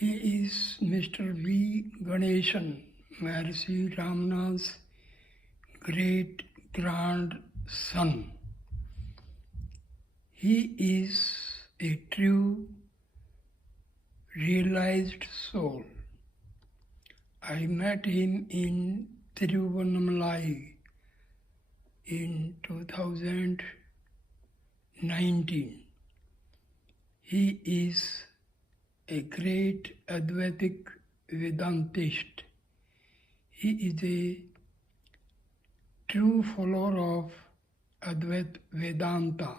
He is Mr. V. Ganesan, Maharshi Ramana's great-grandson. He is a true, realized soul. I met him in Tiruvannamalai in 2019. He is a great Advaitic Vedantist. He is a true follower of Advait Vedanta.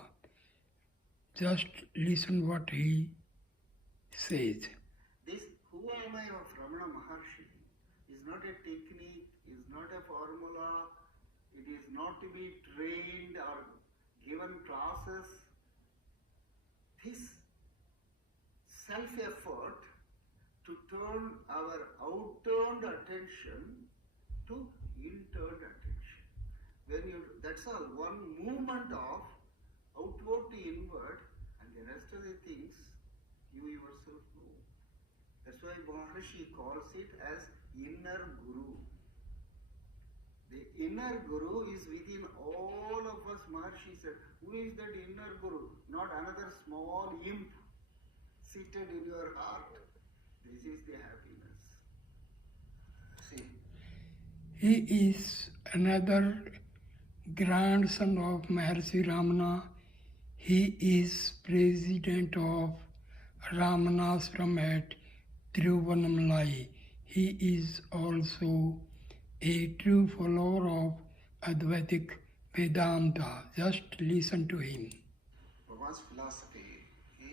Just listen what he says. This who am I of Ramana Maharshi is not a technique, is not a formula, it is not to be trained or given classes. This self-effort to turn our outturned attention to interned attention. That's all, one movement of outward to inward, and the rest of the things you yourself know. That's why Maharshi calls it as inner guru. The inner guru is within all of us. Maharshi said, who is that inner guru? Not another small imp seated in your heart. This is the happiness. See. He is another grandson of Maharshi Ramana. He is president of Ramanashram at Tiruvannamalai. He is also a true follower of Advaitic Vedanta. Just listen to him. Bhagavan's philosophy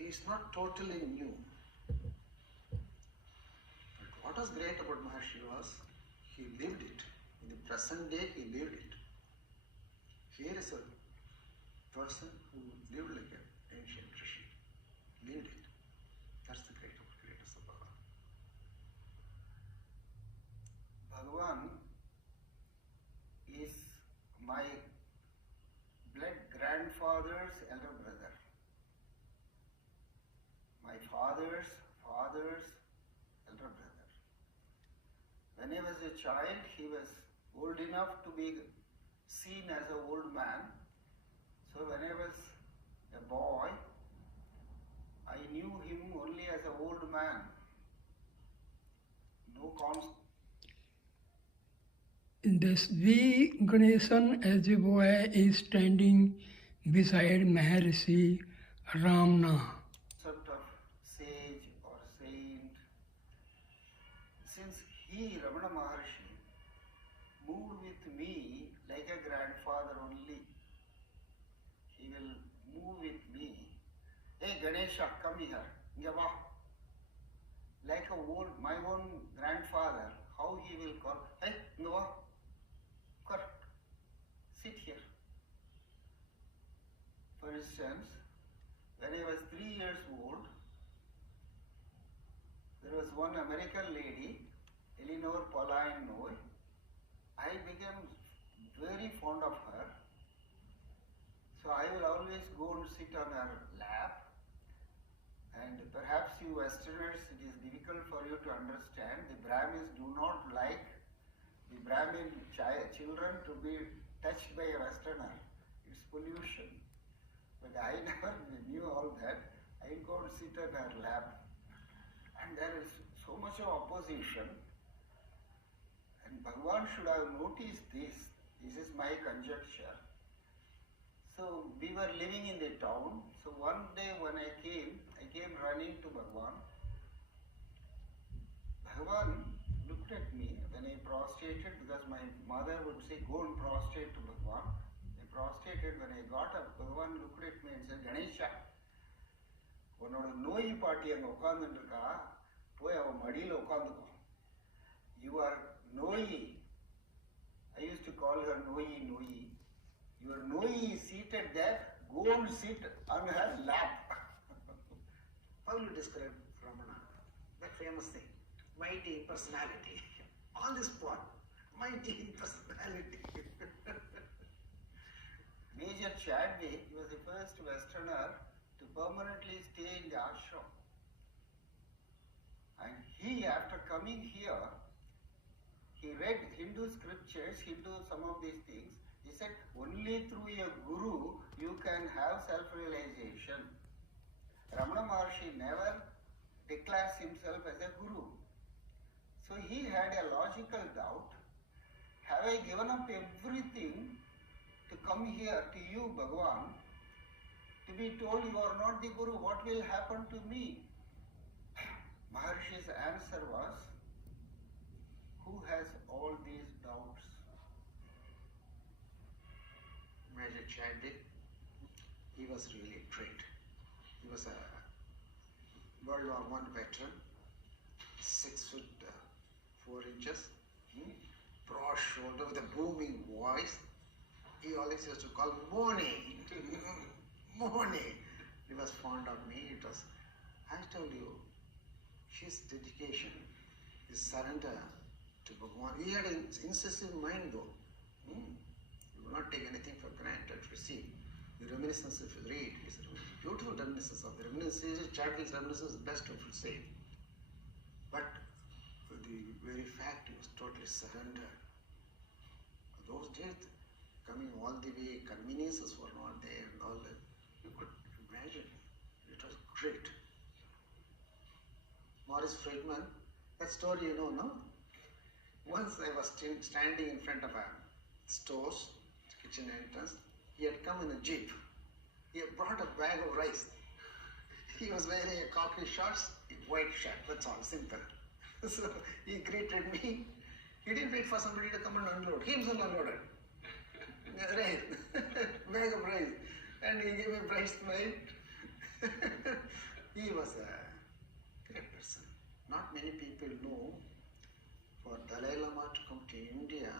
is not totally new. But what was great about Maharshi was he lived it. In the present day, he lived it. Here is a person who lived like an ancient rishi. Lived it. That's the greatness of Bhagavan. Bhagavan is my blood grandfather's elder brother. My father's elder brother. When he was a child, he was old enough to be seen as an old man. So when I was a boy, I knew him only as an old man. No concept. This V. Ganesan as a boy is standing beside Maharshi Ramana. Sort of sage or saint. Since he, Ramana Maharshi, moved with me like a grandfather only, he will move with me. Hey Ganesha, come here. Yava. Like my own grandfather, how he will call, hey Nova, correct, sit here. For instance, when I was 3 years old, there was one American lady, Eleanor Pauline Noy. I became very fond of her. So I will always go and sit on her lap. And perhaps you Westerners, it is difficult for you to understand. The Brahmins do not like the Brahmin children to be touched by a Westerner. It's pollution. But I never knew all that. I go and sit on her lap. And there is so much of opposition. And Bhagavan should have noticed this. This is my conjecture. So we were living in the town. So one day when I came running to Bhagavan. Bhagavan looked at me when I prostrated, because my mother would say, go and prostrate to Bhagavan. I prostrated. When I got up, Bhagavan looked at me and said, Ganesha, உன்னோட நோய் பாட்டி அங்கே உட்காந்துருக்கா, போய் அவன் மடியில் உட்காந்துக்கோ. You are Noyi. I used to call her Noyi. Your Noyi is seated there, go and sit on her lap. How will you describe Ramana? That famous thing. Mighty personality. All this part. Mighty personality. Major Chadwick was the first Westerner to permanently stay in the ashram. And he, after coming here, he read Hindu scriptures, Hindu some of these things. He said, only through a guru you can have self-realization. Ramana Maharshi never declares himself as a guru. So he had a logical doubt. Have I given up everything to come here to you, Bhagavan, to be told you are not the guru? What will happen to me? Maharshi's answer was, who has all these doubts? Major Chadwick, he was really great. He was a World War I veteran, 6 foot 4 inches, broad shoulder with a booming voice. He always used to call morning, morning. He was fond of me. It was, I tell you, his dedication, his surrender to Bhagavan. He had an incisive mind though. He would not take anything for granted. You see, the reminiscence, if you read, is a beautiful reminiscence of the reminiscence. Chadwick's reminiscence is the best of you say. But the very fact he was totally surrendered. Those days, coming all the way, conveniences were not there and all that. You could imagine. It was great. Morris Friedman, that story you know, no? Once I was standing in front of a store's kitchen entrance. He had come in a jeep. He had brought a bag of rice. He was wearing a khaki shorts, white shirt, that's all, simple. So he greeted me. He didn't wait for somebody to come and unload. He himself unloaded. Rice, bag of rice. And he gave me a bright smile. He was a great person. Not many people know, for Dalai Lama to come to India,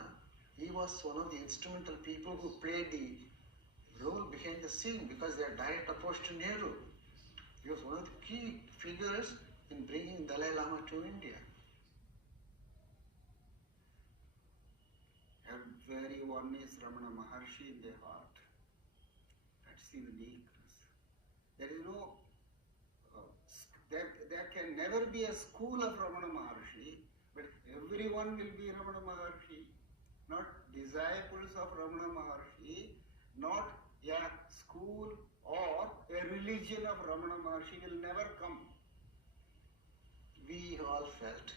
he was one of the instrumental people who played the role behind the scene because they are direct opposed to Nehru. He was one of the key figures in bringing Dalai Lama to India. Everyone is Ramana Maharshi in their heart. That's the uniqueness. There is no, there can never be a school of Ramana Maharshi, but everyone will be Ramana Maharshi. Not disciples of Ramana Maharshi, not a school or a religion of Ramana Maharshi will never come. We all felt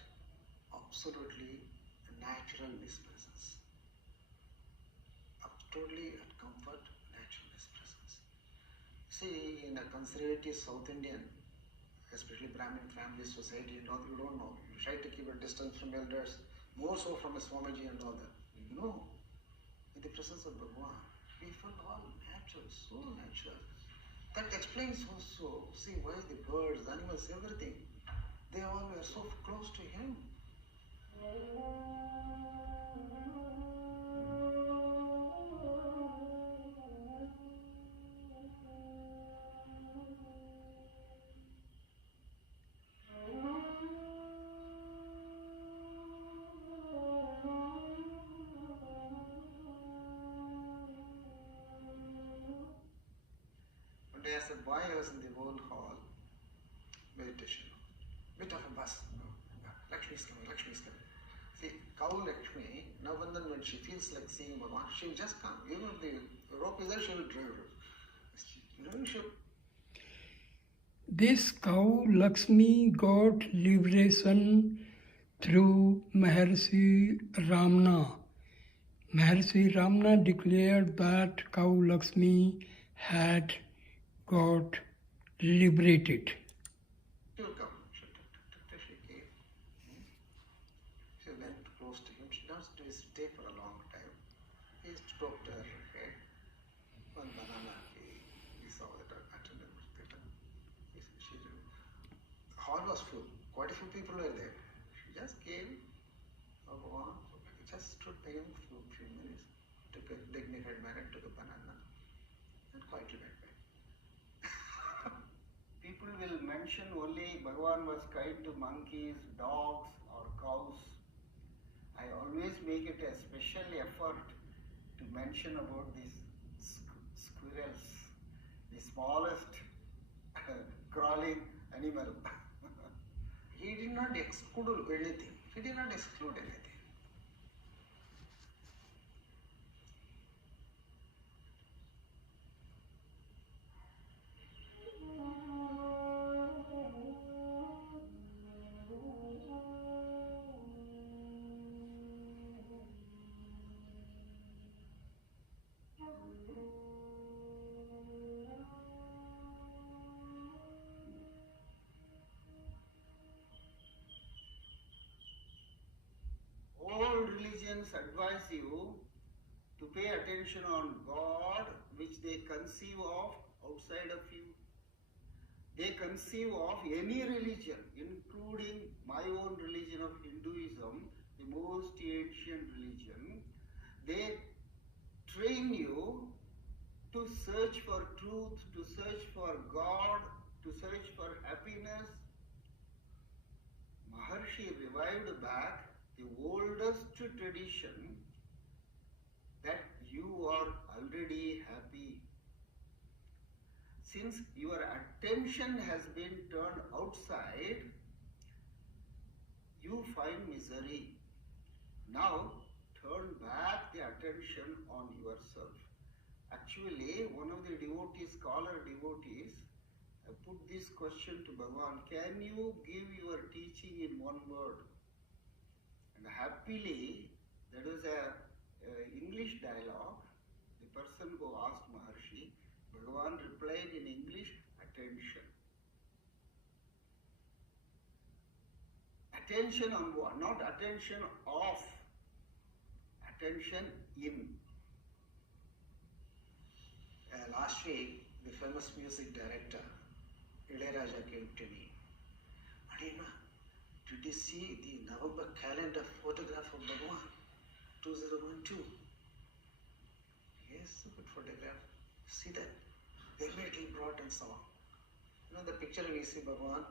absolutely natural in his presence. Totally at comfort, natural in his presence. See, in a conservative South Indian, especially Brahmin family society and all, you don't know. You try to keep a distance from elders, more so from a Swamiji and all that. No. In the presence of Bhagavan, we felt all natural, so natural. That explains also, see why the birds, animals, everything, they all were so close to him. One day as a boy, I was in the old hall, meditation. Bit of a buzz. Lakshmi is coming, Lakshmi is coming. See, cow Lakshmi, now and then when she feels like seeing Bhagavan, she will just come. Even if the rope is there, she will drive it. You know, she... This cow Lakshmi got liberation through Maharshi Ramana. Maharshi Ramana declared that cow Lakshmi had got liberated. She will come. She came. She went close to him. She doesn't stay for a long time. He stroked her head. One banana, he saw that attendant was better. The hall was full. Quite a few people were there. She just came, just stood by him for a few minutes, took a dignified manner, took a banana, and quietly went back. People will mention only Bhagavan was kind to monkeys, dogs or cows. I always make it a special effort to mention about these squirrels, the smallest crawling animal. He did not exclude anything. He did not exclude anything. All religions advise you to pay attention on God, which they conceive of outside of you. They conceive of any religion, including my own religion of Hinduism, the most ancient religion. They train you to search for truth, to search for God, to search for happiness. Maharshi revived back the oldest tradition that you are already happy. Since your attention has been turned outside, you find misery. Now turn back the attention on yourself. Actually, one of the devotees, scholar devotees, put this question to Bhagavan: can you give your teaching in one word? And happily, that was a English dialogue. The person who asked Maharshi, Bhagavan replied in English: attention. Attention on what? Not attention off. Attention in. Last week, the famous music director, Ilayaraja, came to me. Adina, did you see the November calendar photograph of Bhagavan? 2012. Yes, a good photograph. See that? They immediately brought and saw. You know the picture we see Bhagavan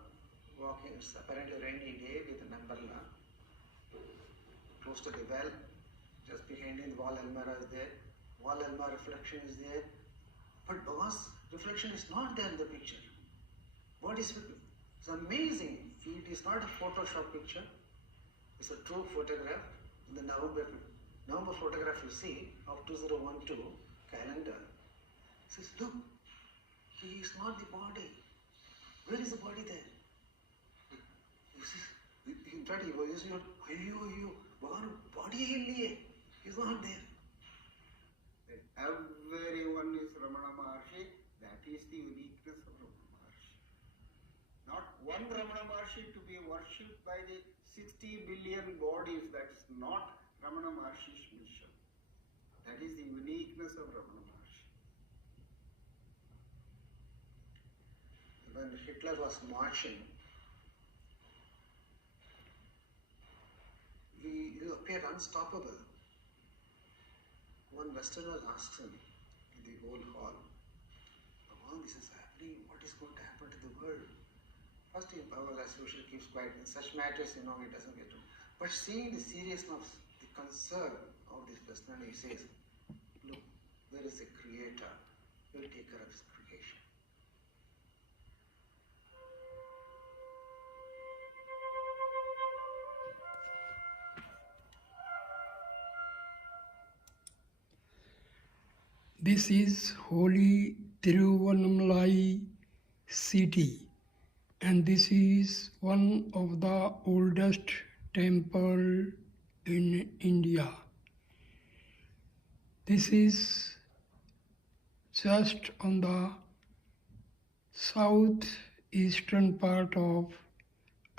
walking, it's apparently rainy day with an umbrella. Close to the well, just behind him, wall almirah is there. Wall almirah reflection is there. But Bhagavan's reflection is not there in the picture. What is it? It's amazing. It is not a Photoshop picture. It's a true photograph. In the November photograph you see of 2012 calendar. It says, look, he is not the body. Where is the body there? You see, in fact, he was using Bhagavan body illiye. He's not there. Everyone is Ramana Maharshi. That is the uniqueness of Ramana Maharshi. Not one Ramana Maharshi to be worshipped by the 60 billion bodies. That's not Ramana Maharshi's mission. That is the uniqueness of Ramana Maharshi. When Hitler was marching, he appeared unstoppable. One Westerner asks him in the old hall, Bhagavan, this is happening, what is going to happen to the world? First, Bhagavan as usual keeps quiet. In such matters, he doesn't get to. But seeing the seriousness, the concern of this Westerner, he says, look, there is a creator, he will take care of his creation. This is holy Tiruvannamalai city, and this is one of the oldest temple in India. This is just on the southeastern part of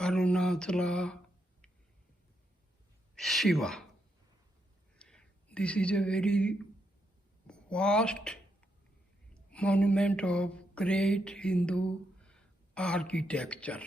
Arunachala Shiva. This is a very vast monument of great Hindu architecture.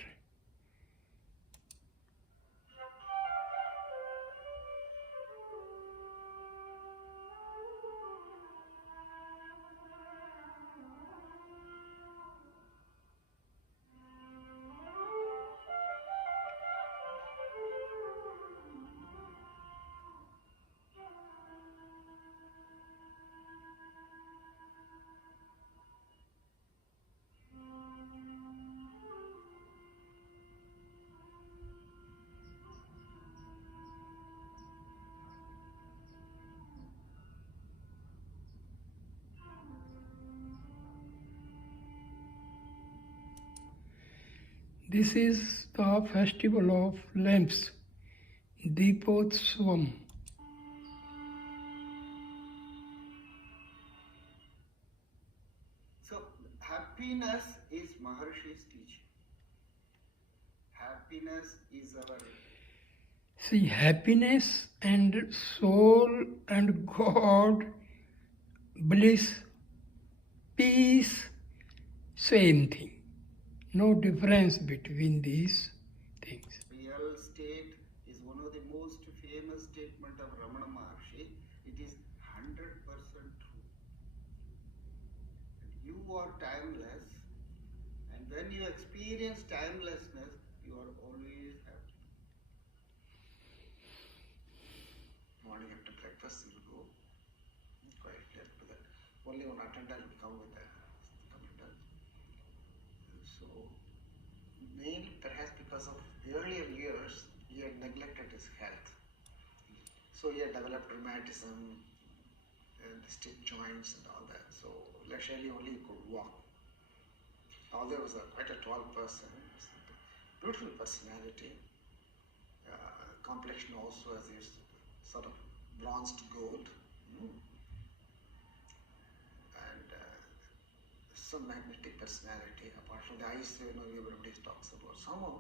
This is the festival of lamps, Deepotsvam. So happiness is Maharshi's teaching. Happiness is our See, happiness and soul and God, bliss, peace, same thing. No difference between these things. real state is one of the most famous statement of Ramana Maharshi. It is 100% true. You are timeless, and when you experience timelessness, you are always happy. Morning after breakfast, you go quietly after that. Only one attendant will come with the commander. So, mainly perhaps because of earlier years, he had neglected his health. So he had developed rheumatism and stiff joints and all that. So leisurely only he could walk. Although he was quite a tall person, beautiful personality, complexion also as his sort of bronzed gold, and some magnetic personality. Apart from the eyes, everybody talks about somehow.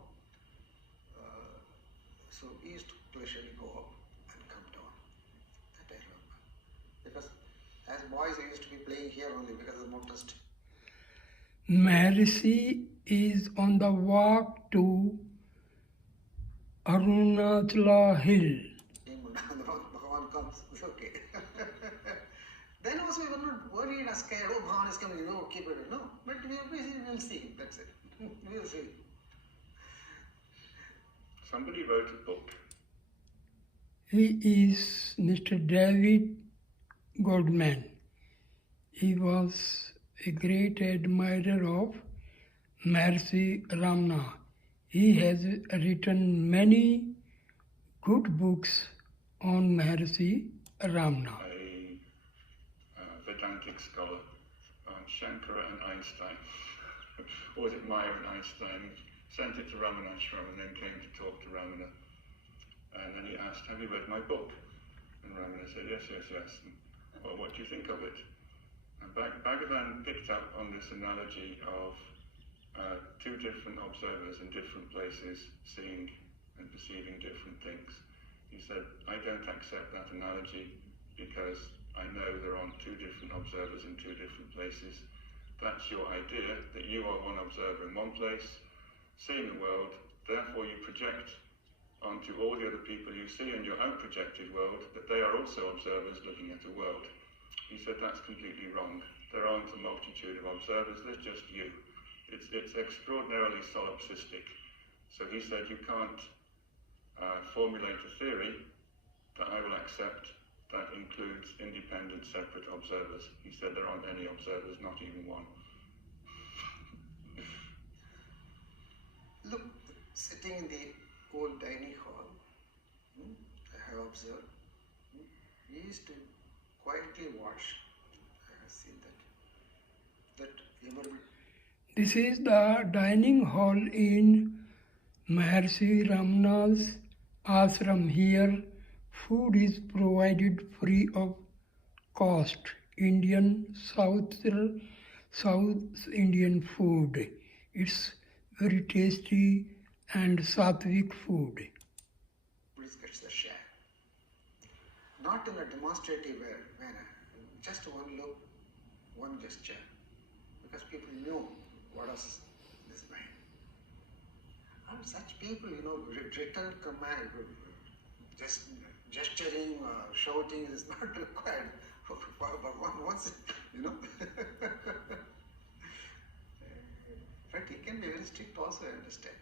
So he used to leisurely go up and come down. That I remember. Because as boys, we used to be playing here only because of the motorist. Maharshi is on the walk to Arunachala Hill. Bhagavan comes, it's okay. Then also we were not worried or scared, oh, Bhagavan is coming, keep it, no. But we'll see, that's it. We'll see. Somebody wrote a book. He is Mr. David Goldman. He was a great admirer of Maharshi Ramana. He has written many good books on Maharshi Ramana. A Vedantic scholar, Shankara and Einstein, or was it Maya and Einstein, sent it to Ramana Ashram and then came to talk to Ramana. And then he asked, have you read my book? And Ramana said, yes. And, well, what do you think of it? And Bhagavan picked up on this analogy of two different observers in different places seeing and perceiving different things. He said, I don't accept that analogy because I know there are two different observers in two different places. That's your idea, that you are one observer in one place, seeing the world, therefore you project onto all the other people you see in your own projected world that they are also observers looking at a world. He said that's completely wrong. There aren't a multitude of observers, there's just you. It's extraordinarily solipsistic. So he said you can't formulate a theory that I will accept that includes independent, separate observers. He said there aren't any observers, not even one. Look, sitting in the old dining hall, I have observed, we used to quietly watch. I have seen that everybody. This is the dining hall in Maharshi Ramana's ashram. Here, food is provided free of cost. South Indian food. It's very tasty and sattvic food. Please get the share. Not in a demonstrative manner, just one look, one gesture. Because people knew what was this man. And such people, written command, just gesturing or shouting is not required. But once, In fact, he can be very strict also, I understand.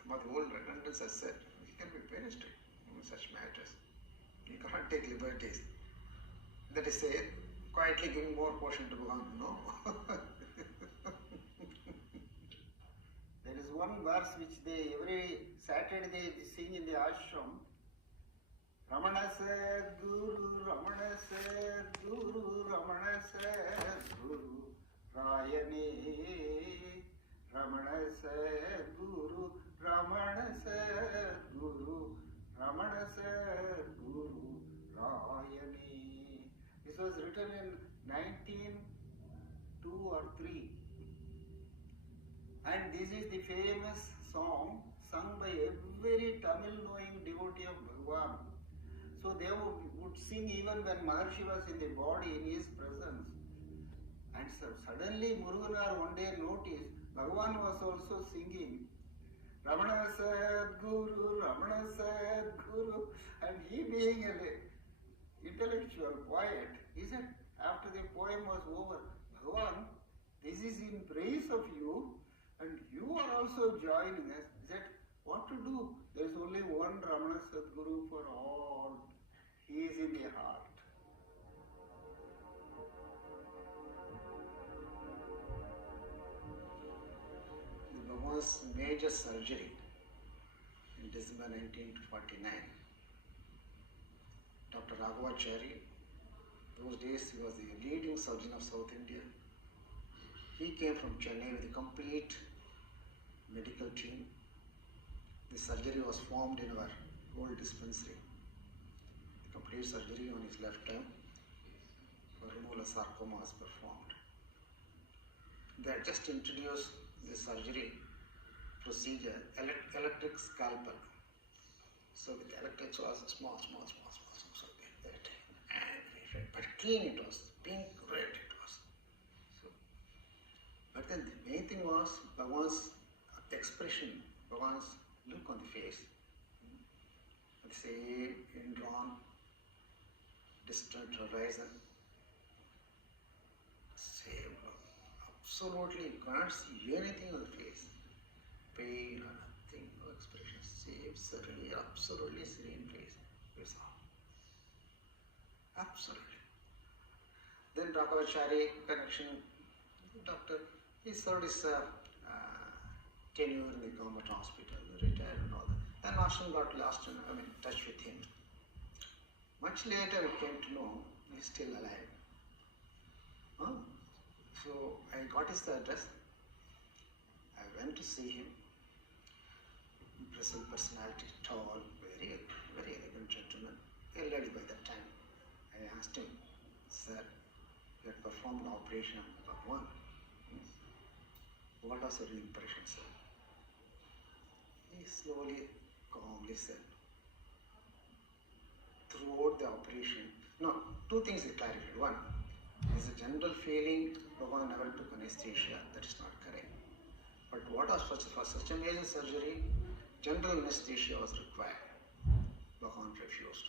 Some of the old redundants have said, he can be very strict in such matters. You cannot take liberties. That is, say, quietly giving more portion to Bhagavan, no? There is one verse which they every Saturday they sing in the ashram. Ramana said Guru, Ramana said Guru, Ramana said Guru, Rayane, Ramana said Guru. Ramana Sadguru, Ramana Sadguru Rayani. This was written in 1902 or 3. And this is the famous song sung by every Tamil knowing devotee of Bhagavan. So they would sing even when Maharshi was in the body in his presence. And so suddenly Muruganar one day noticed Bhagavan was also singing Ramana Sadguru, Ramana Sadguru, and he being an intellectual poet, he said after the poem was over, Bhagavan, this is in praise of you and you are also joining us. He said, what to do? There is only one Ramana Sadguru for all. He is in the heart. Bhagavan's major surgery in December 1949. Dr. Raghavachari, those days he was the leading surgeon of South India. He came from Chennai with a complete medical team. The surgery was formed in our old dispensary. The complete surgery on his left arm for removal of sarcoma was performed. They had just introduced the surgery procedure, electric scalpel. So with electrics was small, so that, and but clean it was, pink, red it was. So, but then the main thing was Bhagavan's expression, Bhagavan's look on the face. The same indrawn, distant horizon. Same look. Absolutely, you can't see anything on the face. Pain or nothing, no expression. Same, certainly, absolutely serene face. You saw. Absolutely. Then Raghavachari connection, doctor, he served his tenure in the government hospital, retired and all that. Then Ashram got lost in touch with him. Much later we came to know he is still alive. So I got his address. I went to see him. Impressive personality, tall, very elegant gentleman, elderly by that time. I asked him, sir, you had performed an operation on Bhagavan. What was your impression, sir? He slowly, calmly said, throughout the operation, two things he clarified. One, is a general feeling Bhagavan never took anesthesia. That is not correct. But what was for such a major surgery, general anesthesia was required. Bhagavan refused.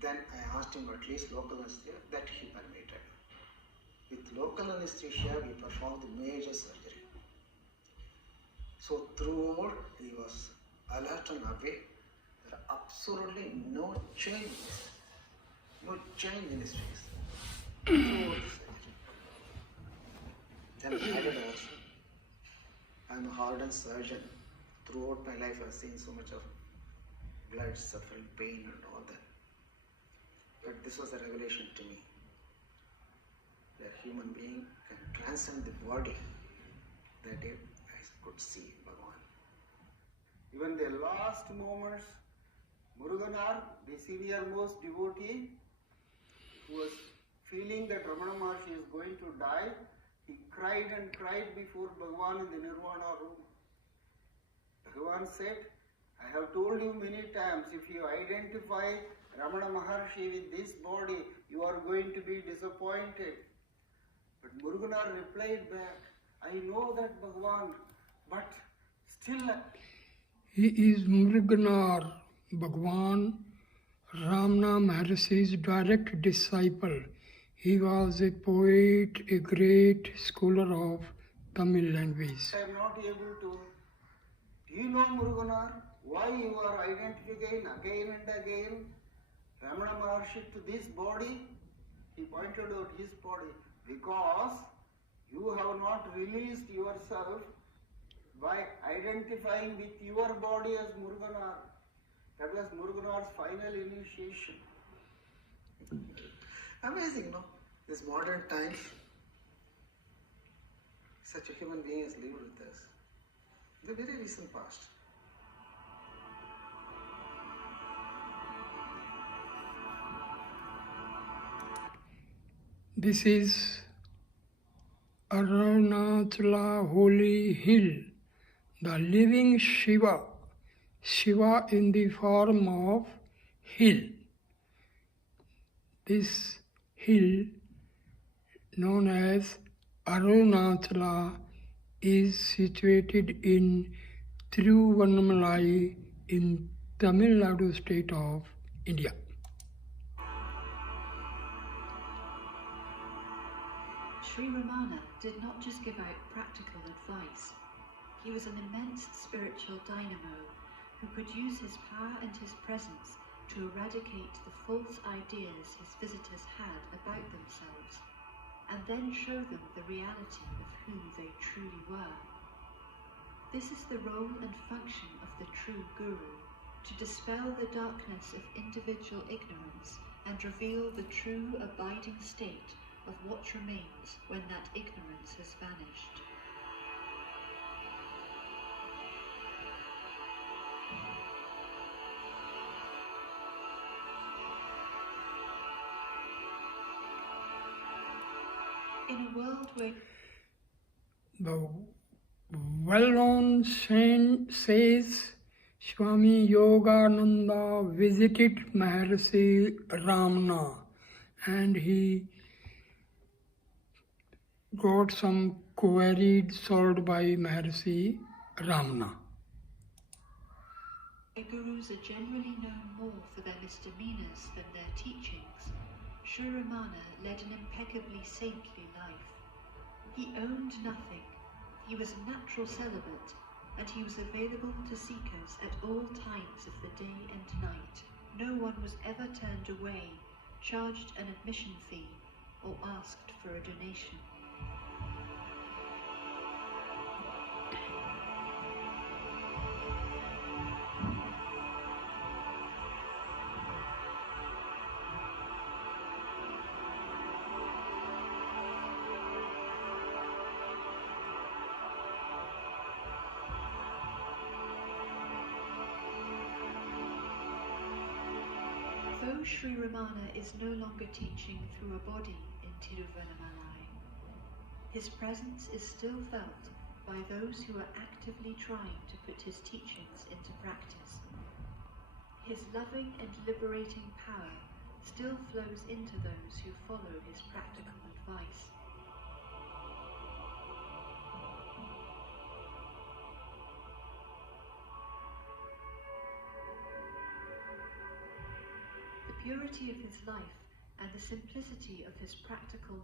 Then I asked him at least local anesthesia, that he permitted. With local anesthesia, we performed the major surgery. So throughout, he was alert and awake. There are absolutely no changes. No change in his face. Throughout the surgery. Then I added also, I am a hardened surgeon. Throughout my life, I have seen so much of blood, suffering, pain and all that. But this was a revelation to me. That human being can transcend the body. That day I could see Bhagavan. Even the last moments, Muruganar, the senior-most devotee, who was feeling that Ramana Maharshi is going to die, he cried and cried before Bhagavan in the Nirvana room. Bhagavan said, I have told you many times, if you identify Ramana Maharshi with this body, you are going to be disappointed. But Muruganar replied back, I know that Bhagavan, but still... He is Muruganar, Bhagavan, Ramana Maharshi's direct disciple. He was a poet, a great scholar of Tamil language. I am not able to. Do you know, Muruganar, why you are identifying again and again Ramana Maharshi to this body? He pointed out his body. Because you have not released yourself by identifying with your body as Muruganar. That was Muruganar's final initiation. Amazing, no? This modern times, such a human being has lived with us in the very recent past. This is Arunachala Holy Hill, the living Shiva, Shiva in the form of hill. This hill, known as Arunachala, is situated in Tiruvannamalai in Tamil Nadu state of India. Sri Ramana did not just give out practical advice. He was an immense spiritual dynamo who could use his power and his presence to eradicate the false ideas his visitors had about themselves, and then show them the reality of who they truly were. This is the role and function of the true Guru, to dispel the darkness of individual ignorance and reveal the true abiding state of what remains when that ignorance has vanished. In a world where The well-known saint says Swami Yogananda visited Maharshi Ramana and he got some queries solved by Maharshi Ramana. gurus are generally known more for their misdemeanors than their teachings, Sri Ramana led an impeccably saintly life. He owned nothing. He was a natural celibate, and he was available to seekers at all times of the day and night. No one was ever turned away, charged an admission fee, or asked for a donation. Though Sri Ramana is no longer teaching through a body in Tiruvannamalai, his presence is still felt by those who are actively trying to put his teachings into practice. His loving and liberating power still flows into those who follow his practical advice. The purity of his life and the simplicity of his practical